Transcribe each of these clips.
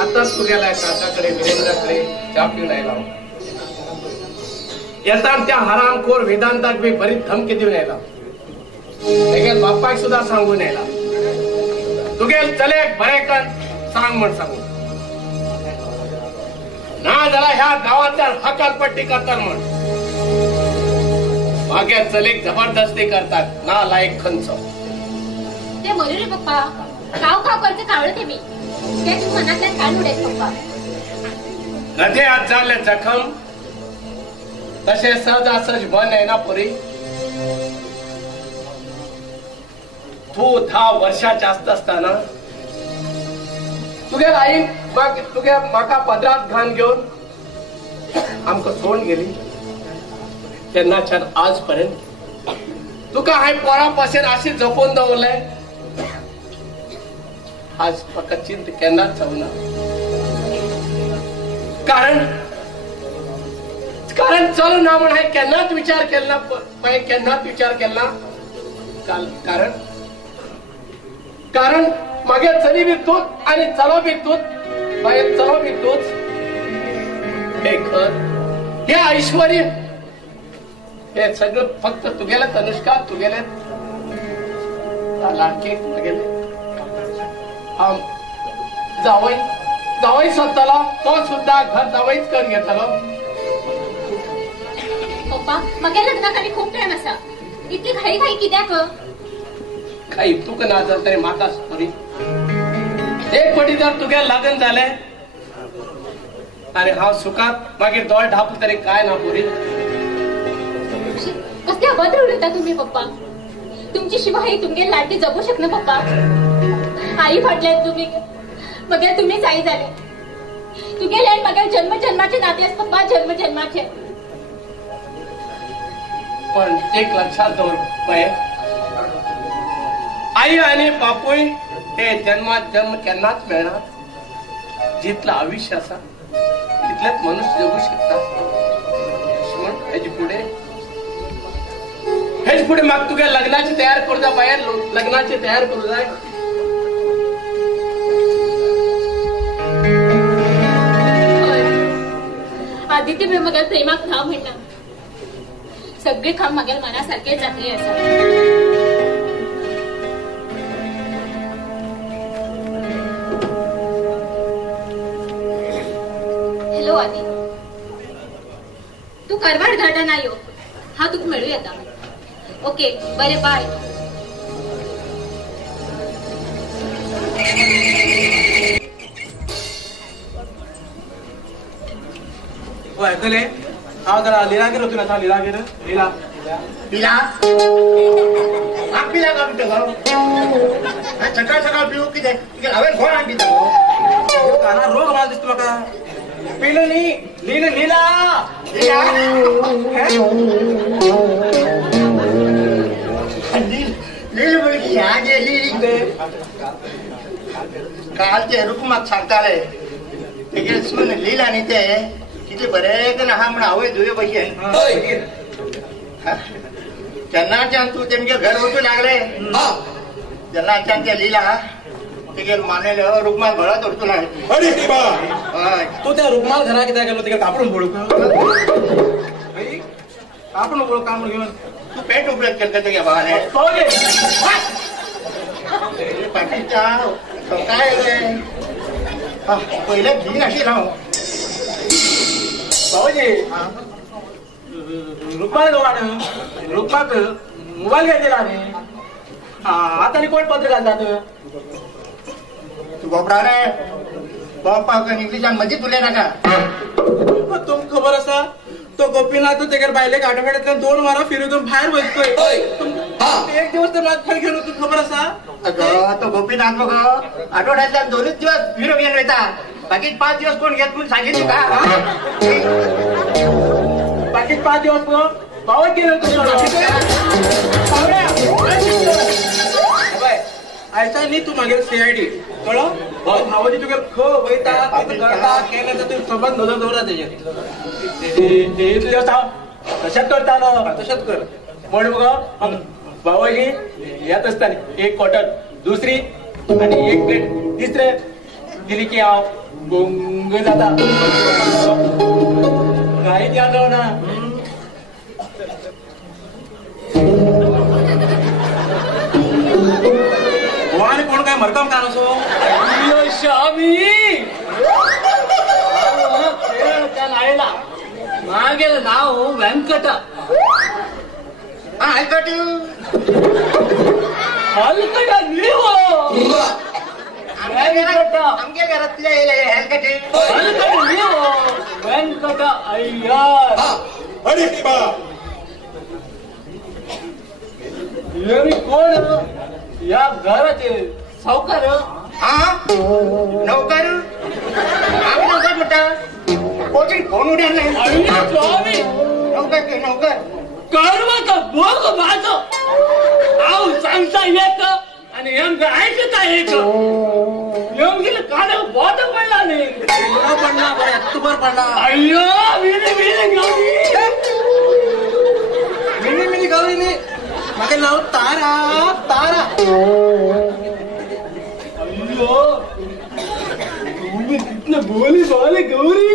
आताच तू गेलाय काकाकडे वीरेंद्राकडे चहा पिऊन यायला येता त्या हरामखोर वेदांताक बी बरीच धमकी देऊन यायला बाप्पाक सुद्धा सांगून यायला तुगेल चले बरे कर सांग म्हण सांगू ना जरा ह्या गावातल्या हकालपट्टी करतात म्हण मागे चलेक जबरदस्ती करतात ना लायक खंच ते म्हणू रे पप्पा काव काव करते कावळते मी ते तू मनातल्या कान उडेल पप्पा कधी आज झाले जखम तसे सहजासहज बन आहे ना पुरी तू 10 वर्षाचे असताना तुगे आई तुगे माका पदरात घाण घेऊन आमका सोडून गेली त्यांना आजपर्यंत तुका हाय पोरापासून अशी जपून दवरलंय आज फक्त चिंत केन्नाच जाऊना कारण चल ना म्हण हाय केन्नाच विचार केला केन्नाच विचार केला कारण मागे चली बी तूच आणि चलो बी तूच बाहेर चलो बी तूच हे घर हे ऐश्वर हे सगळं फक्त तुगेले तनुष्का तुगेले लाडके तुगेले जावई स्वतःला तो सुद्धा घर जावईच कर घेतलो पप्पा मगे लग्नाखाली खूप टाइम असा इतकी घाई घाई कित्याक काही तुक ना जर तरी माताच पुरी एक पटी जर तुगे लग्न झाले आणि हा सुखात मागे दोळ ढापू तरी काय ना पुरी कसले अभद्र उलटा तुम्ही पप्पा तुमची शिवाय तुमगे लाडकी जगू शकना पप्पा आई फाटल्यात तुम्ही मगे तुम्हीच आई झाले तुगे लाईन मगे जन्म जन्माचे नाते असत पप्पा जन्म जन्माचे पण एक लक्षात ठेव आई आणि बापूय हे जन्मात जन्म केन्नाच मिळणार जितलं आयुष्य असा तितल्याच मनुष्य जगू शकतात हेच पुढे मग तुझ्या लग्नाची तयार करू जा बाहेर लग्नाची तयार करू जाय आदित्य मी मग प्रेमात खाव म्हणणं सगळे खाम मगेल मनासारखे जातले असं हॅलो आदी तू करवाड घाटा नाही हो हा तुक मिळू येता ओके बरे बाय ऐकले हा जरा लीलागिरी होती ना लीलागिरी लीला पिला पिला का सकाळ सकाळ पिऊ किती हवे फोन आणखी काना रोग मला दिसतो मका पिलं नी लीला लीला लील मुलगी ह्या गेली काल ते रुक्मात सांगताले तेगे सून लीला आणि ते किती बरे ना हा म्हणून आवय दुवे पैसे त्यांना तू तेमगे घर होतू लागले त्यांना त्या लीला ते मानेल रुक्माल घरात उडतू लागले तू त्या रुक्माल घरा किती गेलो तिकडे कापडून बोलू कापडून बोलू काम घेऊन तू पेट उपयोग केलं ते बघाले पाठीच्या काय पहिले घेईन अशी राहू भाऊजी रुक्माल रुक्माक मोबाईल घेतलेला आता कोण पत्र घालतात तू गोपरा रे बाप्पा इंग्लिशान मध्ये तुले नका तुम खबर असा तो गोपीनाथ तेगे बायलेक आठवड्यातल्या 2 वारा फिरून बाहेर बसतोय एक दिवस तर माझ खाली घेऊन तू खबर असा अगं तो गोपीनाथ बघ आठवड्यातल्या 2च दिवस फिरो घेऊन येतात बाकी 5 दिवस कोण घेत म्हणून सांगितली का बाकी 5 दिवस पावत गेलो ऐसा नाही तू मागे सीआयडी कळो भावाजी तुगे खो वैता करता केलं तर तू संबंध नजर दौरा त्याच्यात तशात करता ना तशात कर पण बघ भावाजी यात असताना एक कॉटन दुसरी आणि एक प्लेट तिसरे गेली की हांव गोंग जाता काही ध्यान रावना गोवानी कोण काय मरकम का नसो शामी खेळच्यान आयला मागेल नाव व्यंकट हलकट हलकट नीवो व्यंकट आमच्या घरातले हलकट हलकट नीवो व्यंकट अय्यर अरे बा येमी कोण या घराचे सावकार हा नौकर आम्ही नौकर मोठा कोचिंग फोन उड्या नाही अय्या स्वामी नौकर के नौकर कर्मच भोग माझं आव सांगता येत आणि एम ऐकता येत एम गेलं काना बोट पडला नाही पडला बरं तू बर पडला अय्यो mini mini Gauri mini mini Gauri ने माझे नाव तारा तारा अय्यो तुम्ही कितने बोली बोले गौरी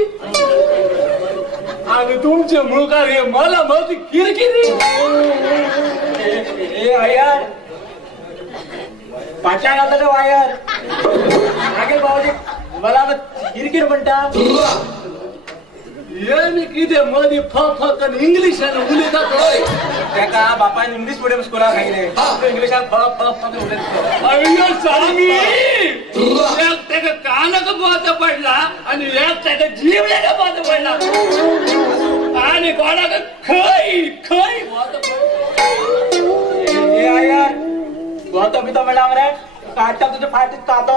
आणि तुमचे मुखार हे मला माझी किरकिरी ए वायर पाचा घालता वायर मागे भाऊजी मला किरकिर म्हणता ये मी किती मध्ये फक इंग्लिश आणि उलटा त्याका बापान इंग्लिश मीडियम स्कूला खायले इंग्लिशात उलट अय्यो स्वामी एक त्याचा कानक बोध पडला आणि एक त्याचा जीवल्याला बोध पडला आणि कोणाक खै खै बोध ए वायर बोलतो मी तो म्हणला मरे काढता तुझ्या फाटीत कातो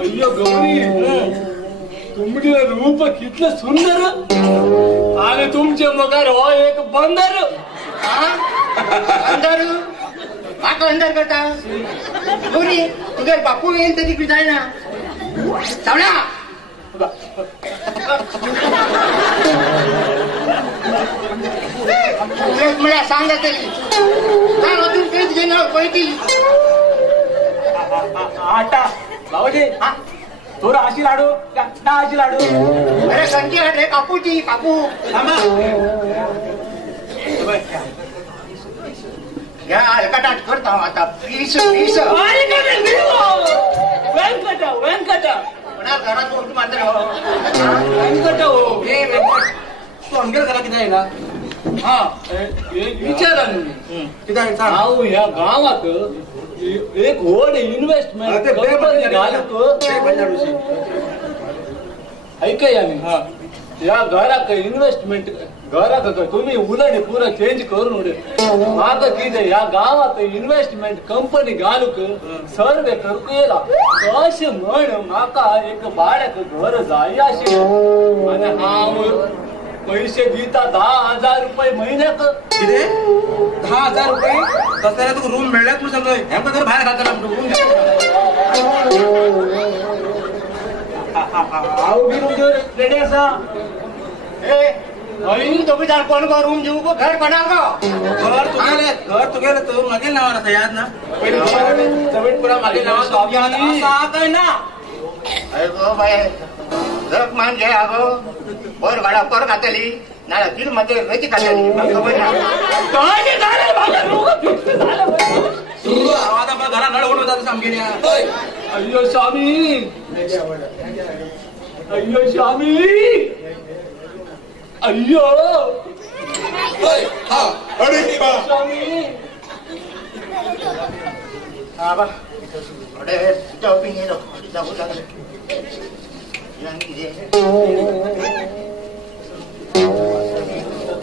अय्यो गौरी तुमचे रूप कितलं सुंदर आणि तुमचे मगर हो एक बंदर अंदर माका अंदर करता गोरी तुझे बापू येईल तरी की जाय ना सावळा मला सांगा तरी काय अजून तेच घेणार पैकी आटा भाऊजी थोडं अशी लाडू ना अशी लाडू अरे संख्या रे कापूची कापू थांबा या हलकटाट करता आता पीस पीस व्यंकट व्यंकट कोणा घरात ओळखी मात्र व्यंकट हो ए वेंकट तू अंगेल करा किती आहे ना हा विचारा मी किती आहे सांग अहो ह्या गावात एक होड इन्व्हेस्टमेंट ऐका या मी या घराक इन्व्हेस्टमेंट घराक तुम्ही उलट पुरा चेंज करून उडे माग किती या गावात इन्व्हेस्टमेंट कंपनी घालूक सर्वे करूक येला अशें म्हण माका एक भाड्याक घर जाय आशिल्लें आणि हांव पैसे दिता 10,000 रुपये महिन्याक किती 10,000 रुपये कसं तू रूम मिळल्यात तू सगळं हे पण घर बाहेर घालताना रूम आऊ बी रूम रेडी असा ए अहीं तुम्ही जर कोण को रूम जीव को घर बना को घर तू गेले तू मागे नावा ना याद ना पहिले जमीनपुरा मागे नावा असा काय ना अरे गो बाय जग मान घे अगो वर गाडा पर घातली नाला दिल मध्ये रची घातली मग खबर ना काय झालं बाबा रोग फिक्स झालं आवाज आपला घरा नळ होऊन जातो समजेण्या अय्यो स्वामी अय्यो स्वामी अय्यो स्वामी आबा अरे तुझ्या ओपिनियन जाऊ लागले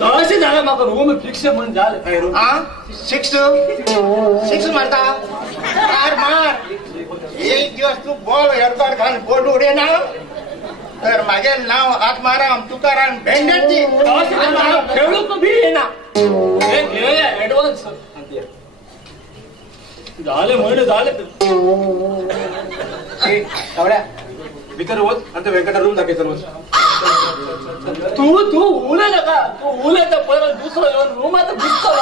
तसे झालं मग रूम फिक्स म्हणून झालं हा सिक्स मारता मार एक दिवस तू बॉल हेडकार घाल बोल उडे ना तर माझे नाव आत्माराम तुकाराम भेंडची खेळू कधी येणार ऍडव्हान्स झाले महिने झाले एवढ्या भीतर रोज आणि ते व्यंकटा रूम दाखवायचं रोज तू उले नका तू उले तर परत दुसरं येऊन रूमात घुसतो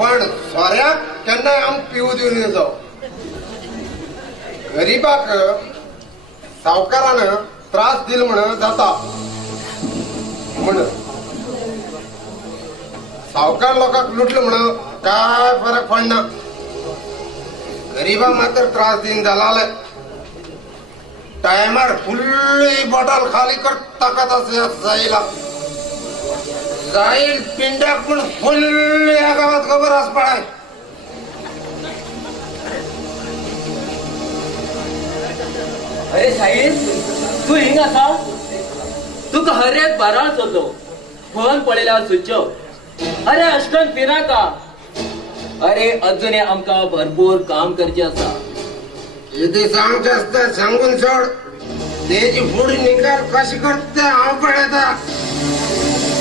पण सोऱ्याक केन्नाय आम पिवू दिवन येतो. गरीबाक सावकारान त्रास दिल म्हण जाता म्हण सावकार लोकांक लुटलं म्हण काय फरक पडना. गरीबाक मात्र त्रास दिन जालाले. टायमार फुल्ली बॉटल खाली करत ताकद जायला जाईल पिंड्याक पण फुल्ली ह्या गावात खबर आस पडाय. अरे साईज तू हिंग आसा तुका हरेक बाराळ चोरलो फोन पळयल्यार स्विच ऑफ. अरे अशकन पिनाका. अरे अजून आमकां भरपूर काम करचे आसा. किती सांगचे असता सांगून सोड. तेची फुडी निकाल कशी करते हांव पळयता.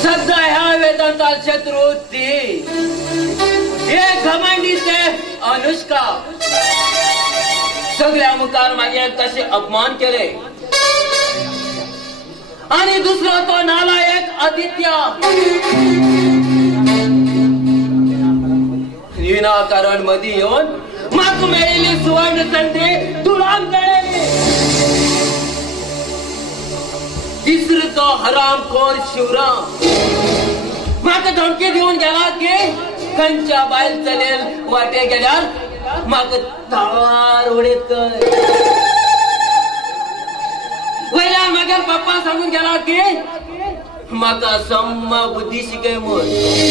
सध्या ह्या वेदांता शत्रू ती हे घमंडी ते अनुष्का. सगळ्या मुखार मागे कसे अपमान केले आणि दुसरा तो नालायक आदित्य विनाकारण मधी येऊन माक मेळिल्ली सुवर्ण संधी तुलाम केली. तिसरी तो हरामखोर शिवराम म्हाका धमकी दिवन गेला की खंयच्या बायल चलेल वाटे गेल्यार म्हाका तार उडयत कर. वयल्यान मागेर पप्पा सांगून गेला की म्हाका सम्मा बुद्धी शिकय म्हूण.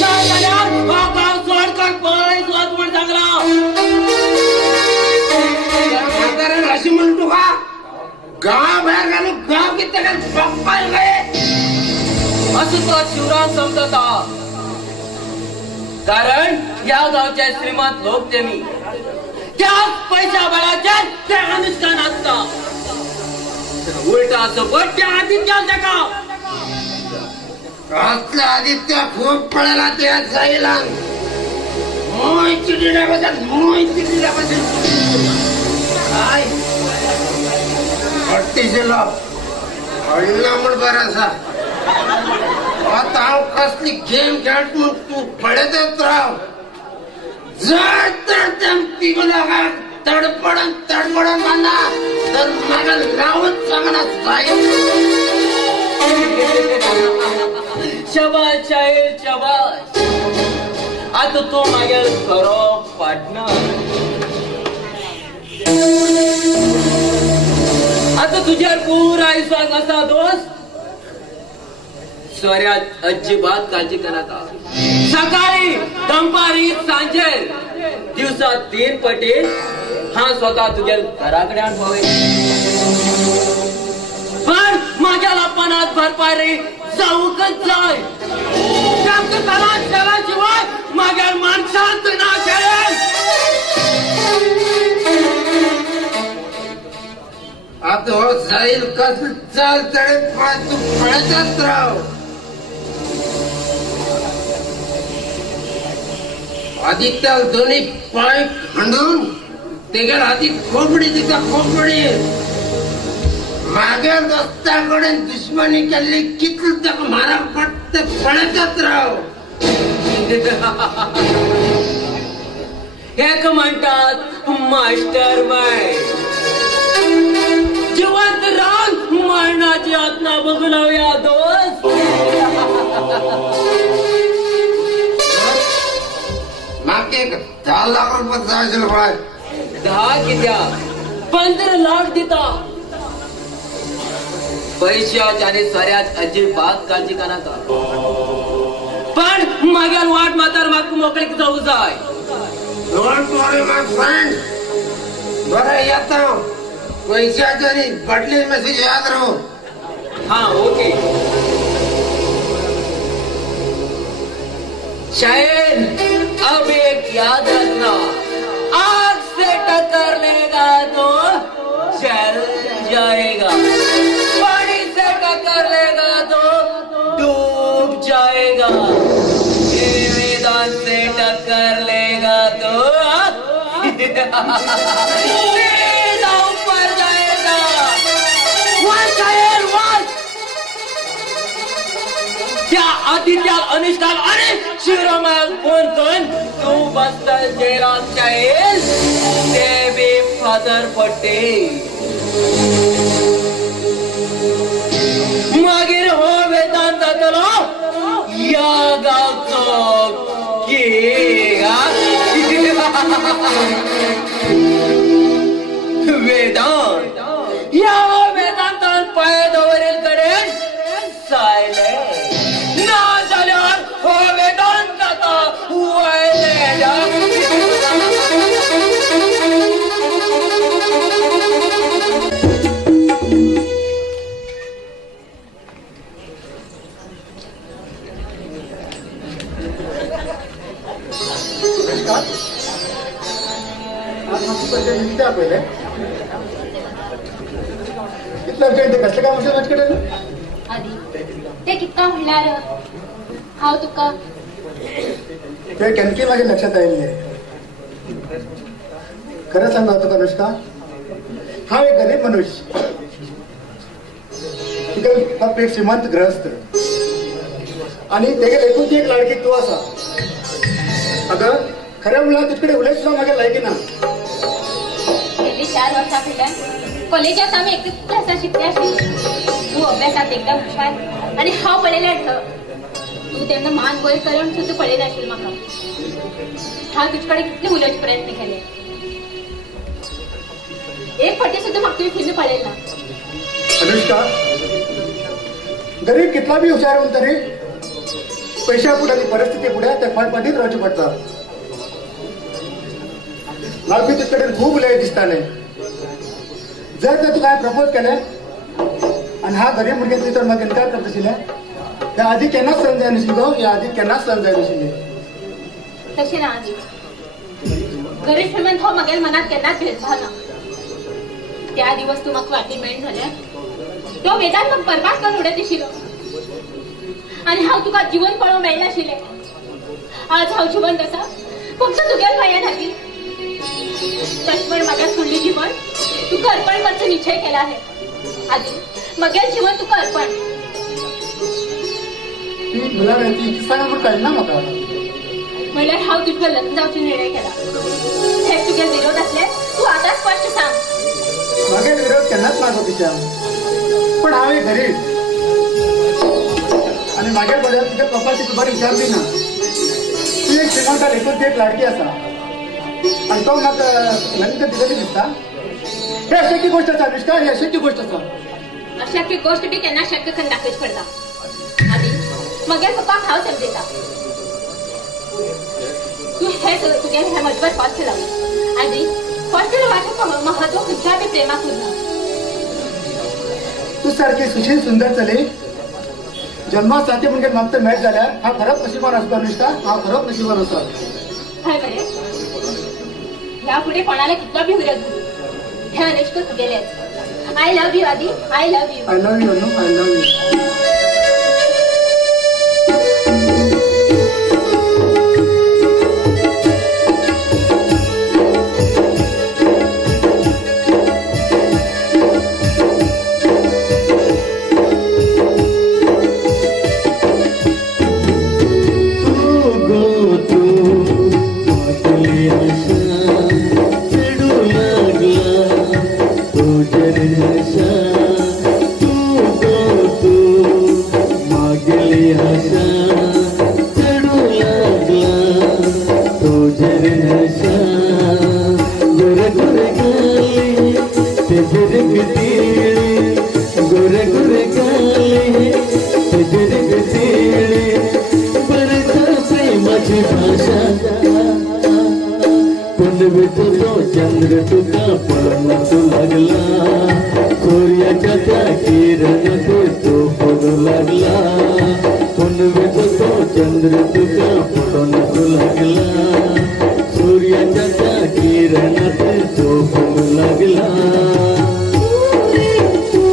जाल्यार म्हाका सोड कर पळय सोद म्हूण सांगला. अशी म्हण तुका गाव भायर घालून गाव कितें पप्पा असं तो शिवराम समजता. कारण या गावचे श्रीमंत लोक ते मी त्याच पैशा बळाचे ते अनुष्का नाचता. उलटा सपोर्ट त्या आदित्या तेका. असल्या आदित्य खूप पळयला ते जायला. मोय चिडीला बसून मोय चिडीला बसून काय हट्टीशिलो हडला म्हण बरं आसा. आता हांव कसली गेम खेळत म्हूण तूं पळयतच राव. जर तर त्या तडपडन माना तर म्हाका नांवच सांगना साहेब. शबाश शाहीर शबाश. आता तू मागेर खरो पार्टनर. आता तुझ्यावर पुरा विश्वास असा दोस्त. सोऱ्यात अजिबात काळजी करनाका. सकाळी दंपारी सांजे दिवसात 3 पटी हा स्वतः तुझ्या घराकडे आणपावे. पण माझ्या लपनात भरपारी जाऊकच जाय. त्याशिवाय माझ्या माणसात ना खेळेल. आता हो जाईल कसं चाल तडे तू पळतच राव. आदित्य दोन्ही पाय खंडून तेगेर हाती खोपडी तिका खोपडी. मागे रस्त्याकडे दुश्मनी केल्ली कितली ताका मारक पडते पळतच राव. एक म्हणतात मास्टर माइंड. जिवंत रान मरणाची आत्मा बघू लावूया दोस्त. मागे 10 लाख रुपये जायचे बाय. 10 कित्या 15 लाख दिता. पैशाची आणि साऱ्यात अजिबात काळजी करनाका. पण मागेर वाट मातर म्हाका मोकळीक जाऊ जाय. Don't worry my friend. बरं येता. पैशाची आणि बदली मेसेज याद राहू. हाँ ओके. शायद अब एक याद रखना. आग से टक्कर लेगा तो जल जाएगा. पानी से टक्कर लेगा तो डूब जाएगा. मैदान से टक्कर लेगा तो सीधा ऊपर जाएगा. त्या आदित्य अनुष्का आणि शिवरामाला फोन करून तू आमच्या येईल ते बी फादर पटेल मागीर हो वेदांत जातलो या गावचो वेदांत या वेदांतान पाय दवरेल कडेन सायले ना जाल्यार हो वेदांत जाता पहिले इतलं अर्जंट कसलं काम असेल माझ्याकडे आधी ते कितका म्हणल्यार हांव तुका ते केनकी माझ्या लक्षात आलेली आहे. खरं सांगू तुका अनुष्का, हा एक गरीब मनुष्य तुका फक्त एक श्रीमंत ग्रहस्थ आणि तेगे एकूण एक लाडकी तू असा. अगं खरं म्हणलं तुझकडे उलट सुद्धा माझ्या लायकी ना. गेली 4 वर्षा फुडल्यान कॉलेजात आम्ही एकच क्लासात शिकले आशिल्ले. तू अभ्यासात एकदम हुशार आणि हांव पळयल्या तू तेन्ना मान वयर करून सुद्धा पळयले आशिल्ले म्हाका. हांव तुजे कडेन कितले उलोवचे प्रयत्न केले. एक फावटी सुद्धा म्हाका तुवें खंय पळयलें ना. अनुष्का, गरीब कितला बी हुशार होऊन तरी पैशा पुढे आणि परिस्थिती पुढे त्या फळपाटीत राहचे पडतात. मला बी तुझ्याकडे खूप लय दिसताले. जर तर तू काय प्रपोज केले आणि हा गरीब मुलगी तर मग इन्कार करत आशिल्ले त्या आधी केन्नाच सहन जाय नाशिल्लो. या आधी केन्नाच सहन जाय नाशिल्ली. तशें ना आधी गरीब श्रीमंत हो म्हगेल्या मनात केन्नाच भेदभाव ना. त्या दिवस तू म्हाका वाटी मेळ्ळ जाल्यार तो वेदांत म्हाका बरबाद करून उडयत आशिल्लो आणि हांव तुका जिवन पळोवंक मेळनाशिल्लें. आज हांव जिवंत आसा फक्त तुगेल्या पांयां खातीर. तशें म्हाका फुडलें जीवन तुका अर्पण करचो निश्चय केला आहे. आधी म्हगेलें जीवन तुका अर्पण. मला सांगा म्हणून कळना ना म्हाका. म्हणल्यार हांव तुका लग्न जावचो निर्णय केला. हे तुगे विरोध असले तू आतां स्पश्ट सांग. मागे विरोध केन्नाच ना गो तिच्या. पण हांव एक गरीब आणि मागे बद्दल तुझ्या पप्पाची तू बरी विचारली ना. तू एक श्रीमंत एकूण एक लाडकी असा आणि तो म्हाका लग्न दिलेली दिसता. हे अशक्य गोष्ट आसा अनुष्का, ही अशक्य गोष्ट आसा. अशक्य गोष्ट बी केन्ना शक्य करून दाखयची पडटा. आधी म्हगेल्या पप्पाक हांव समजयता. तू हे तुगेलें हे म्हजे फर्स्ट लव आधी फर्स्ट लवाचें महत्व खंयच्या बी प्रेमाक उरना. तू सारखी सुशील सुंदर चली जन्मात साथी म्हणजे म्हाका मेळ जाल्यार हांव खरोच नशिबान आसता अनुष्का. हांव खरोच नशिबान आसा. हय मरे ह्या फुडें कोणाला कितलो बी विरोध करू हे अनुष्का तुगेलेच. आय लव्ह यू आधी. I love you. I love you Anu. I love you. चंद्र तुका पळोवंक लागला. सूर्याच्या त्या किरणात तो पडू लागला. पुनवेचो तो चंद्र तुका पळोवंक लागला. सूर्याच्या त्या किरणात तो पडू लागला. Thank you.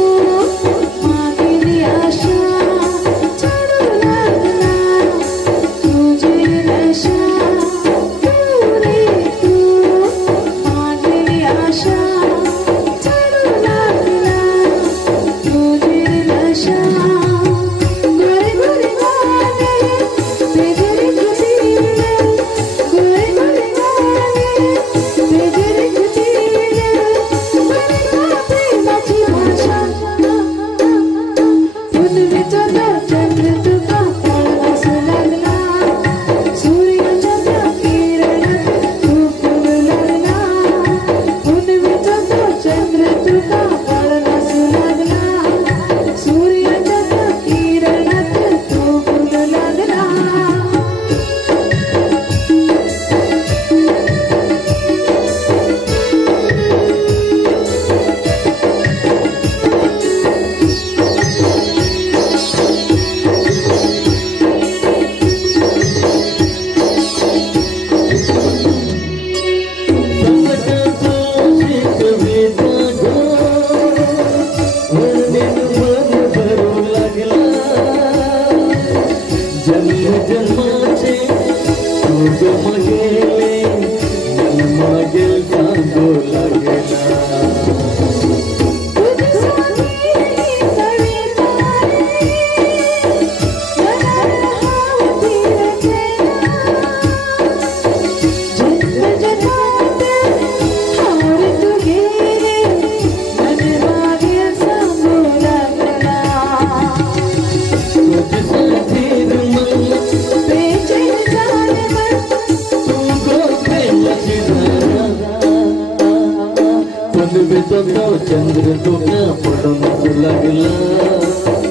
चंद्र तुका पडूनच लागला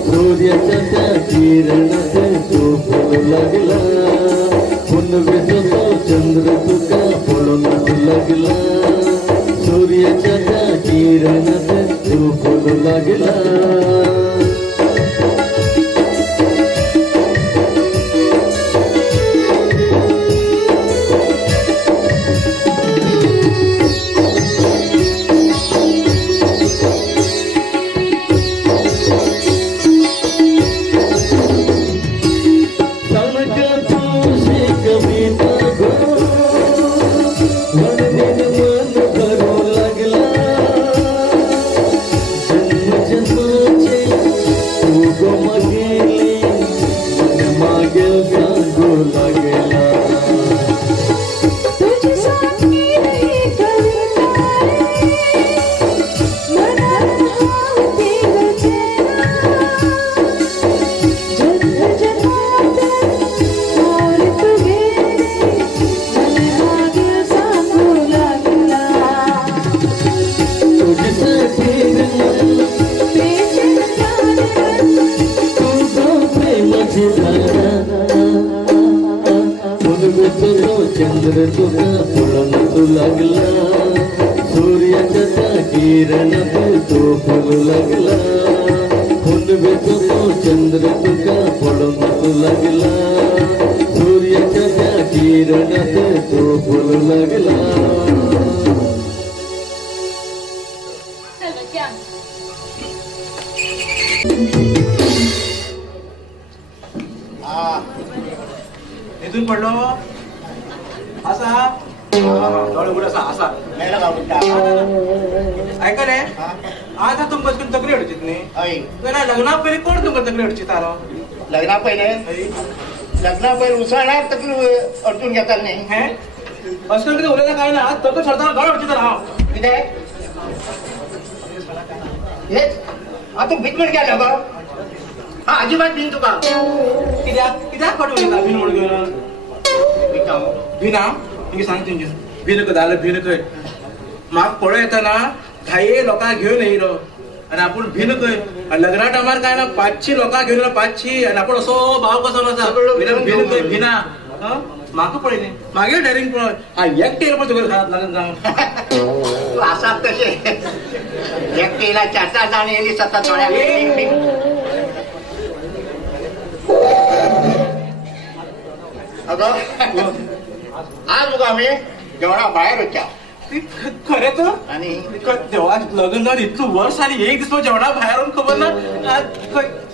सूर्याच्या त्या किरणात तो फुलू लागला पुनवेचा तो चंद्र तुका पडूनच लागला सूर्याच्या त्या किरणात तो फुलू लागला चंद्र तुका पडूनच लागला सूर्याच्या त्या किरणात तो फुलू लागला पुनवेचा तो चंद्र तुका पडूनच लागला सूर्याच्या त्या किरणात तो फुलू लागला इथून पडलो असा डोळे उघड असा ऐका रे आज तुमकां तकली अडचीत न्ही लग्ना पयलीं कोण तुमकां तकली अडचितालो लग्ना पहिले उसळणार तकली अडचून घेताल न्ही हे अशें कितें उलयता काय ना तकली सरताना गळ अडचितालो हांव कितें हेच तू भीत गेलो गो हा अजिबात बीन तुका कित्याक फाट उलयता बीन म्हण घेवन भिना तुमगे सांग तुमचे भिनक जालें भिनकय म्हाका पळय येतना धाये लोकांक घेवन येयलो आनी आपूण भिनकय लग्ना टायमार काय ना 500 लोकांक घेवन येयलो 500 आनी आपूण असो भाव कसो आसा भिनकय भिना म्हाका पळयलें मागीर डायरेक्ट पळय हांव एकटे येयलो पळय तुगेले घरांत लागून जावन तू आसात तशें एकटे येयला 4-4 जाण येयली सतत थोड्या अगो आज मुगो आमी जेवणा भायर वच्या खरेंच आनी देवा लग्न जावन इतलो वर्स आनी एक दीस जेवणा भायर खबर ना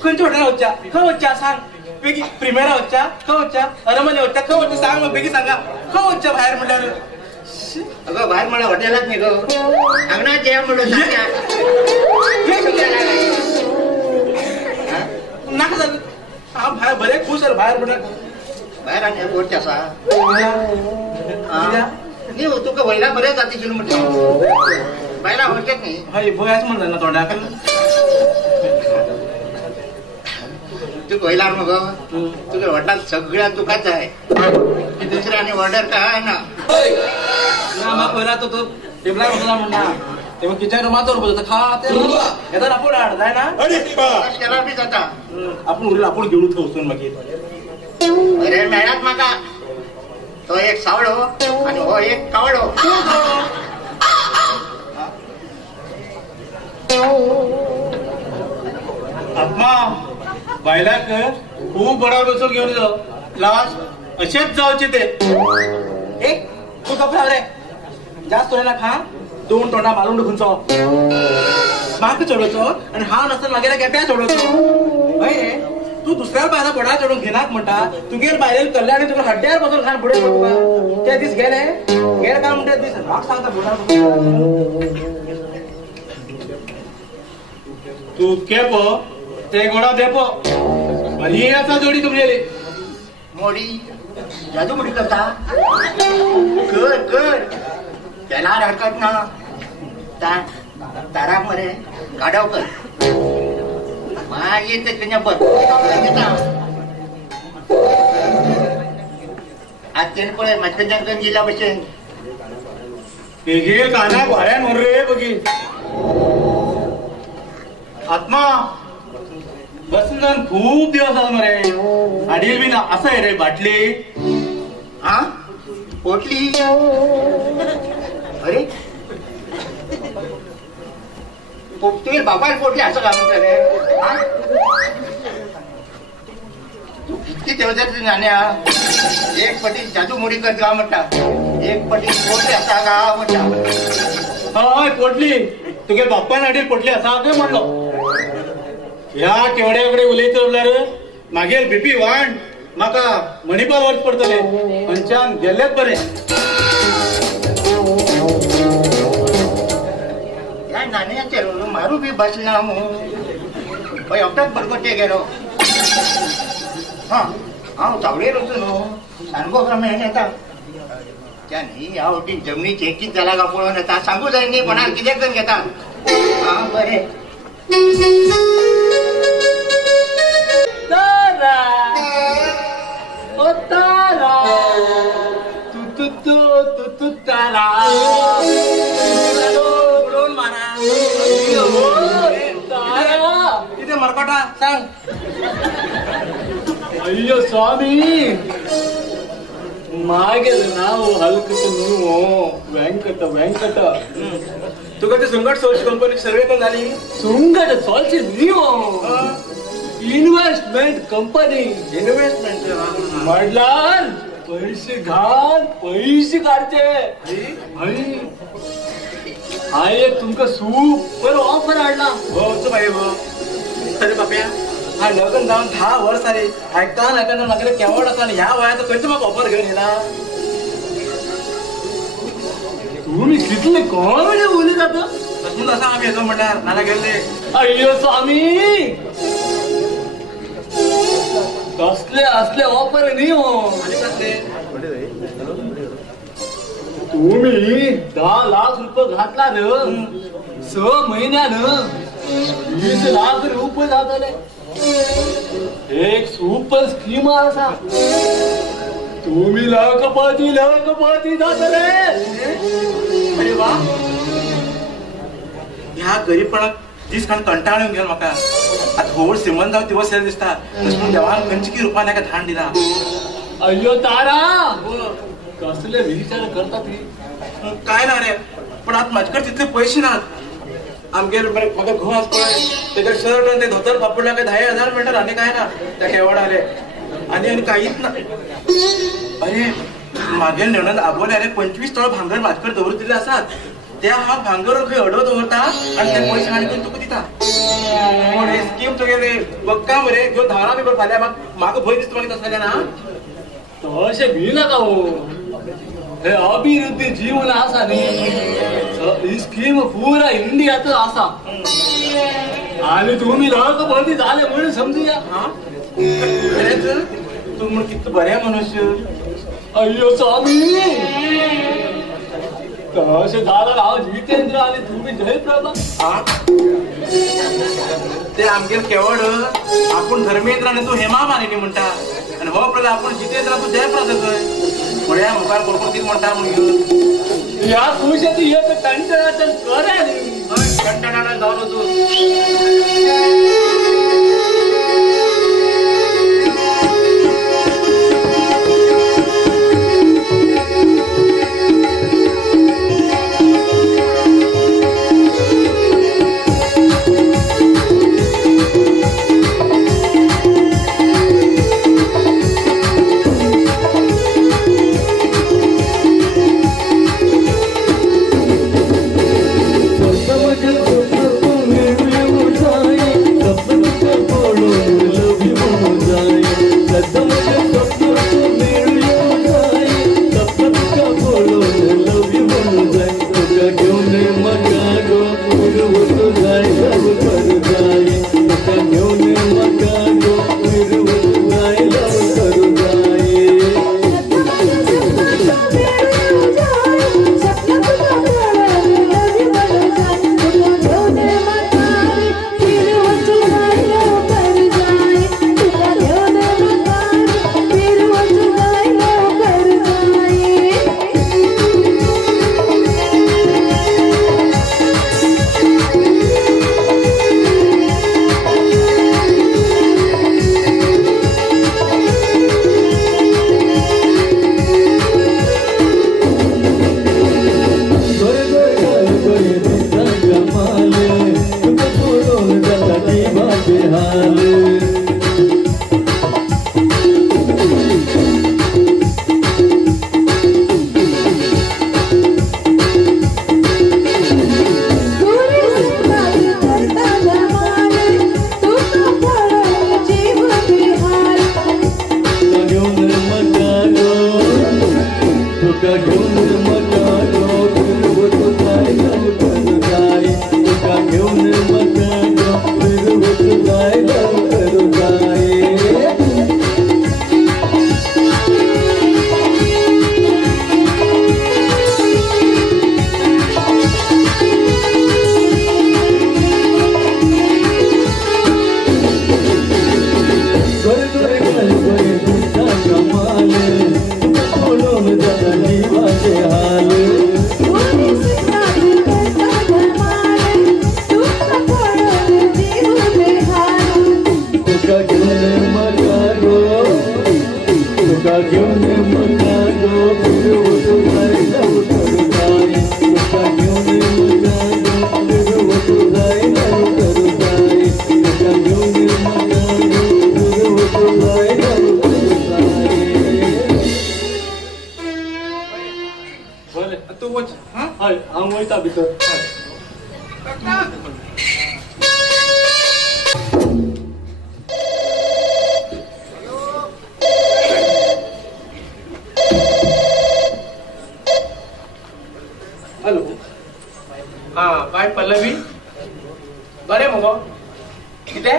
खंयच्या हॉटेलान वच्चा खंय वच्चा सांग बेगी प्रिमियरा वच्चा खंय वच्चा अरमने वच्चा खंय वच्चा सांग बेगी सांगा खंय वच्चा भायर म्हणल्यार अगो भायर म्हणल्यार हॉटेलात न्ही गो आंगणात जेवण म्हणून नाका जालें हांव भायर बरें खूश जालें भायर म्हणल्यार भायर आनी वरचें आसा न्ही तुका वयल्या बरें जातीशिल्लें म्हणटा भायरा वरचेंच न्ही हय भंय म्हण जालें तोंडाक तू वयल्यार मगो तुगे हॉटेलांत सगळ्यांक तुकाच जाय दुसऱ्या आनी ऑर्डर काय ना म्हाका पयला तो टेबलार वचना म्हणटा तेव्हा किचन रूमाचो रुपये खा येता आपूण हाड जायना केला बी जाता आपूण उरला आपूण घेवन थंय वचून मागीर बरें मेळ्ळात म्हाका तो एक सावळो आनी हो एक कावळो आत्मा बायलाक खूब बरो वचून घेवन यो लास्ट अशेंच जावचे ते एक तूं कपडा रे जास्त उलयना खा 2 तोंडा मारून खंयचो म्हाका चडोवचो आनी हांव नासतना मागीर केप्या चडोवचो हय रे तू दुसऱ्या बायला कोणा चडून घेनाक म्हणटा तुगेर बायलेन कल्याणी तुका हड्ड्यार बसून खान फुडें तुका ते दीस गेले काय म्हणटा दीस म्हाका सांगता फुडार तू केपो ते गोडा देपो ही आसा जोडी तुमगेली मोडी जादू मोडी करता कर कर केल्यार हरकत ना ताराक मरे गाडव कर मागीर ते तुझ्या बरोबर आज तेणे पळय म्हाजे कडच्यान जिल्ल्या भशेन कानाक भाड्यान व्हर रे बगी आत्मा बसून जाऊन खूप दिवस झाला मरे आडील बी ना असं आहे रे बाटली हा पोटली अरे तुम्ही बापाला पोटली असं का म्हणता रे हा? तू किती तेवढ्यात जाण्या एक पटी जादू मोडी कर का म्हणता एक पटी पोटली असा का म्हणता हय पोटली तुगे बाप्पान आडील पोटली असा काय म्हणलो ह्या केवड्याकडे उलयता उरल्यार मागीर बीपी वाढ म्हाका मणिपाल वच पडटले खंयच्यान गेलेच बरें या नाण्याचे मारू बी बसना मग एकटाच बरगटे गेलो हा हांव चावडेर वचून न्हू सांगो का मेळून येता त्या न्ही ह्या वटीन जमनीची एकीच जाला का पळोवन येता सांगू जाय न्ही कोणाक कितें करून घेता हा बरें तारा ओ तारा तू तारा उडवून मारा तारा किती मरकटा सांग अय्यो स्वामी मागे नाव हलकट न्हू व्यंकट व्यंकट तुका ते संकट सोर्स कंपनी सर्वे करून झाली सुंगट सोलची न्यू इन्व्हेस्टमेंट कंपनी इन्व्हेस्टमेंट म्हटल्यार पैसे घाल पैसे काढचे हाय एक तुमका सुपर ऑफर हाडला हो भाई हो अरे बाप्या हा लग्न जाऊन 10 वर्ष आली ऐकताना म्हाका केवड आसा ह्या वयात खंयचं म्हाका ऑफर घेऊन येला तुम्ही कितले कॉमेडी उलयत जाता तसून असा आम्ही येतो म्हणल्यार नाला गेले अय्यो स्वामी कसले असले ऑफर न्ही हो आणि कसले तुम्ही 10 लाख रुपये घातला न 6 महिन्यान 20 लाख रुपये जातले एक सुपर स्कीम आसा तुम्ही लखपती जातले अरे वा ह्या गरीबपणाक दीस खान कंटाळून गेलो म्हाका आता व्हड श्रीमंत जावन दिवस येयला दिसता तशें देवान खंयची रुपान एका धान दिला अय्यो तारा कसले विचार करता ती काय ना रे पण आता म्हाजे कडेन तितले पयशे नात आमगेर म्हाका घोव आसा पळय तेजे शर्ट आनी ते धोतर पापडल्या काय 10,000 मेळटा आनी काय ना त्या केवडाले आनी काहीच ना अरे मागेर नेवणात आबोले अरे 25 तोळ भांगर म्हाजे कडेन दवरून दिल्ले आसात त्या हांव भांगर खंय अडवत दवरता आनी ते पयशे हाडून करून तुका दिता पूण हे स्कीम तुगेले बक्का मरे घेवन धारा बी फाल्यां म्हाका भंय दिसता मागीर तसलें ना तशें भिनाका हो हे अभिवृद्धी जीवन आसा न्ही ही स्कीम पुरा इंडियात आसा आणि तुम्ही लखपती झाले म्हणून समजुया खरेंच तू म्हण कितलो बरें मनुष्य अय्यो स्वामी तशें जाल्यार हांव जितेंद्र आनी तुम्ही जयप्रभा ते आमगेर केवळ आपण धर्मेंद्र आणि तू हेमा मालिनी म्हणटा आणि हो प्रला आपण जितेंद्र तू जयप्रभा जातोय म्हळ्या मुखार कोणकोण म्हणटा म्हणून या खुशाची एक कंटणाचं करे न्ही कंटाळा जावन तू माझे हाल तुका घेऊन मका गो तुका घेऊन मका गो फिरवत जायला करू जाय तुका घेऊन मका गो फिरवत जायला करू जाय तुका घेऊन मका गो फिरवत जायला करू जाय बोले तू वच हा हाय हांव वयता भितर हॅलो हा बाय पल्लवी बरे मगो कितें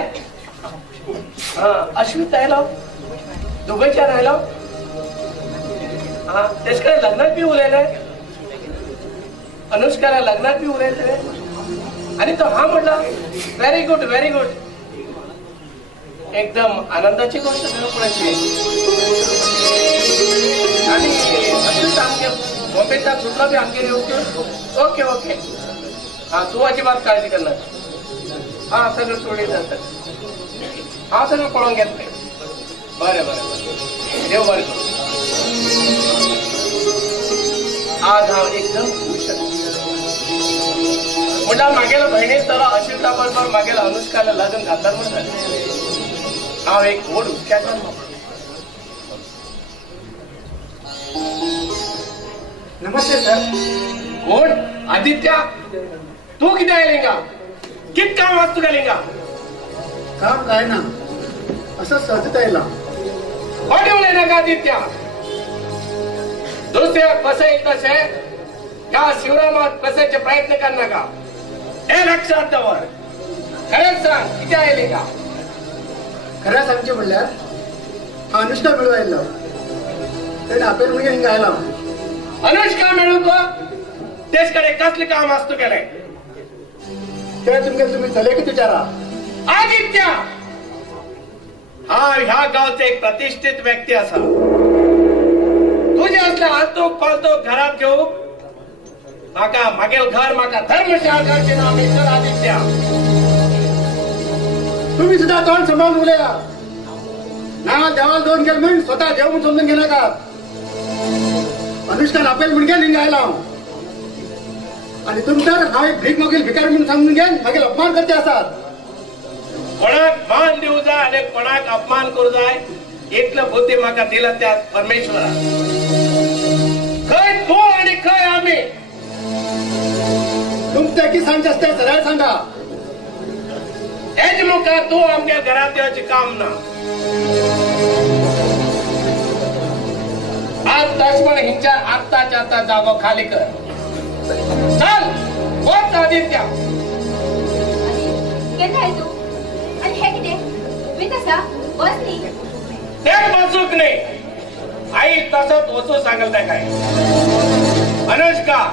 हा अश्वित आयलो दोगयच्यान आयलो हा तेच कडेन लग्नाक बी उलयले अनुष्काला लग्नाक बी उलयले आणि तो हा म्हणला व्हेरी गुड एकदम आनंदाची गोष्ट पळयची आणि अश्वित आमगे बॉम्बेचा सुटला बी आमगे येवचे ओके हा तू अजिबात काळजी करणार हा सगळं सोडीत जातात हा सगळं पळोवन घेतले बरें देव बरें करूं आज हांव एकदम खुश म्हणटा मागेलो भयणीचो अश्विता बरोबर मागेलो अनुष्काला लग्न घातल्यार म्हण जालें हांव एक व्हड हुस्क्याच्यान नमस्ते सर कोण आदित्य तू किती आयलिंगा कित काम वाचतो गेलिंगा काम काय ना असं सहजत आयला खोटे उलयनाका का आदित्य दुसऱ्याक फसयत तशें ह्या शिवरामात फसयचे प्रयत्न करनाका हे लक्षात दवर खरेंच सांग किती आयलिंगा खरं सांगचे म्हणल्यार अनुष्का मिळू आयलो तेणे आपले म्हणजे हिंगा आयला अनुष्का मेळूक तेच कडेन कसलें काम आसता गेलें ते तुम्ही चलयेक विचारा आदित्य हा ह्या गावचे एक प्रतिष्ठित व्यक्ती असा तुझे असल्या आलतोक पालतोक घरात घेऊ म्हाका मागेल घर म्हाका धर्मशाळाचे नाव मिस्टर आदित्य तुम्ही सुद्धा तोंड सांभाळून उलया ना देवाला दोन गेल म्हणून स्वतः देव म्हणून समजून घेणार का अनुष्कान आपल्याला म्हणजे हिंगा आयला आणि तुमच्यावर हा एक भीक मागील भिकारी म्हणून समजून घ्या मागील अपमान करते असतात कोणाक मान दिवू जाय आणि कोणाक अपमान करू जाय इतलं बुद्धी म्हाका दिला त्या परमेश्वरा खंय तू आणि खंय आम्ही तुमच्या की सांगचे असते सरळ सांगा हेच मुखार तू आमच्या घरात येवचे काम ना आज लक्ष्मण हिंच्या आत्ताच्या आता जागो खाली कर चल वच आदित्य केन्ना आहे तू आणि हे कितें तुवें आसा बस न्ही ते बसूक नाही आई तसंच वचू सांगल त्या काय अनुष्का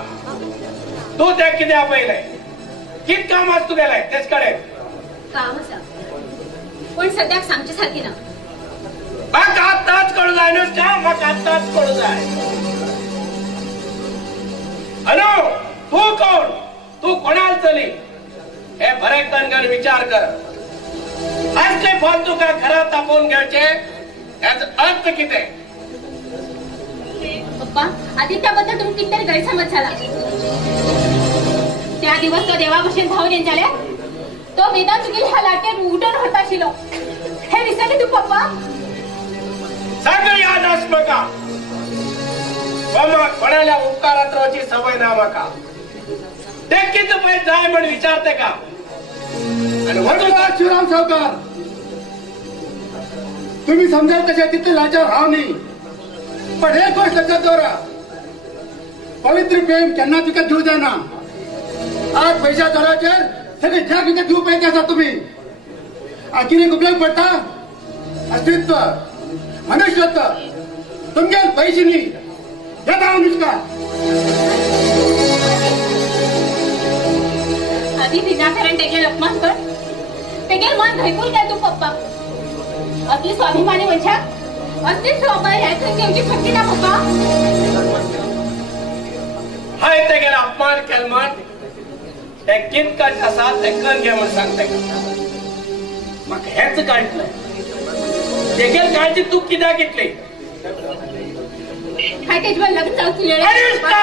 तू त्या किती आपयलंय कित काम तू गेलाय तेच कडे काम आसा पण सद्याक सांगचे सारकी ना म्हाका आत्ताच कळू जाय अनुष्का म्हाका आत्ताच कळू जाय अनु तू कोण तू कोणाल चली हे बरें तनगण विचार कर असले फालतू का घरात तापोवन घेवचे याचा अर्थ कितें पप्पा आदित्याबद्दल तुमका कितें गैरसमज झाला त्या दिवस तो देवा भशेन धांवन येवन जाल्यार तो वेदांत तुगेल ह्या लाटेर उठून व्हरता आशिल्लो हे विसरले तू पप्पा सगळं याद आस म्हाका मामाक कोणाल्या उपकारात रावची सवय ना म्हाका ते कितें पळय जाय म्हण विचारते का आणि धन्यवाद शिवराम सावकार तुम्ही समजाल तशा तिथे लाचार राव नाही पण एक गोष्ट लक्षात दवरा पवित्र प्रेम केन्ना विकत घेऊ जायना आज पैसा जोराचे सगळे जग विकत घेऊ पाहिजे असा तुम्ही कितें उपयोग पडटा अस्तित्व मनुष्यत्व तुमगे पैसे न्ही येता अनुष्का आधी विनाकारण तेगेर अपमान कर तेगेर मन घायकून काय तू पप्पा अति स्वाभिमानी मनशाक अस्तित्व ह्या घेवची शक्ती ना पप्पा हाय तेगेलो अपमान केल म्हण ते कितकट आसा ते करून घे म्हण सांगता म्हाका हेच कळटलें तेगेल काळजी तू कित्याक घेतली काय तेजवर लग्न जावचलें अनुष्का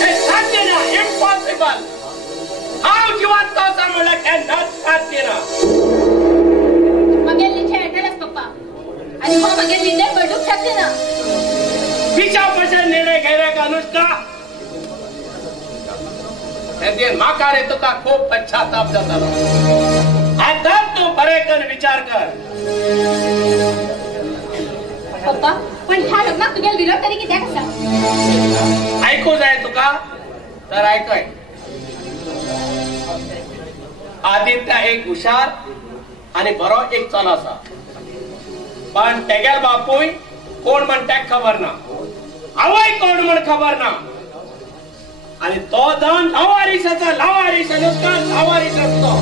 हे साध्य ना इम्पॉसिबल हांव जिवात तोसा म्हणल्यार केन्नाच साध्य ना मगेल निचे येतलेच पप्पा आणि हो मगेल निर्णय बदलूंक शकते ना विचार कशा निर्णय घेयनाक अनुष्का तेदेन म्हाका रे तुका खूब पश्चाताप जातालो आता तू बरें कर विचार कर पप्पा पण ह्या लग्नाक तुगेल विरोध तरी कित्याक आसा ऐकू जाय तुका तर ऐकय आदित्य एक हुशार आणि बरो एक चलो आसा पण तेगेल बापूय कोण म्हण तेक खबर ना आवय कोण म्हण खबर ना आणि तो जावन लावारीसाचा लावारीस अनुष्का लावारीस असतो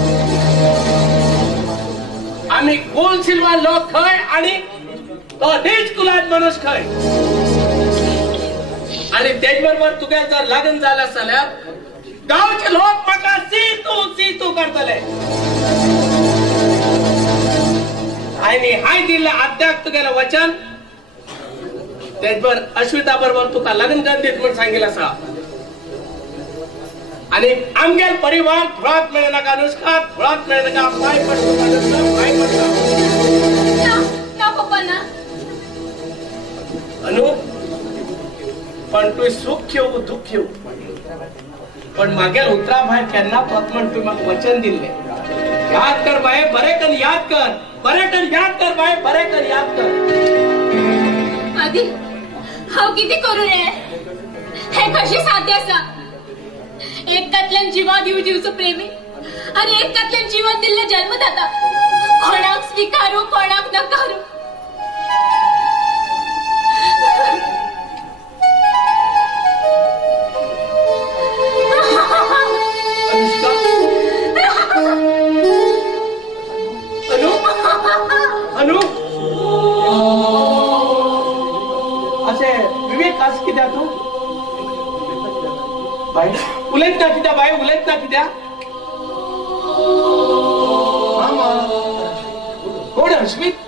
आम्ही गोल सिल्वा लोक खंय आणि तो नीच कुलात मनुष खंय आणि तेच बरोबर तुगेल जर लग्न जालें जाल्यार गांवचे लोक म्हाका सी तू करतले आणि हाय दिल्ले आद्याक तुगेलें वचन तेजबर अश्विता बरोबर तुका लग्न करून दित म्हण सांगिल्लें आसा आणि आमगेल परिवार धुळात मेळनाका अनुष्का धुळात मेळनाका पाय पडटा पाय पडटा ना पप्पा ना अनु पण तू सुख घेऊ दुःख घेऊ पण मागेल उतरा भायर केन्ना तोच म्हण तू म्हाका वचन दिल्लें याद कर बाये बरें करून याद कर बरें करून याद कर बाये बरें करून याद कर आदी हांव कितें करूं रे हे कशें साध्य आसा एक कातल्यान जिवा दिव जीवचो प्रेमी आणि एक कातल्यान जीवन दिल्ले जन्मदाता कोणाक स्वीकारू कोणाक नकारू अनु असे विवेक आज कित्या तू बाय उलयत ना कित्या बाय उलयत ना कित्या कोण अश्वित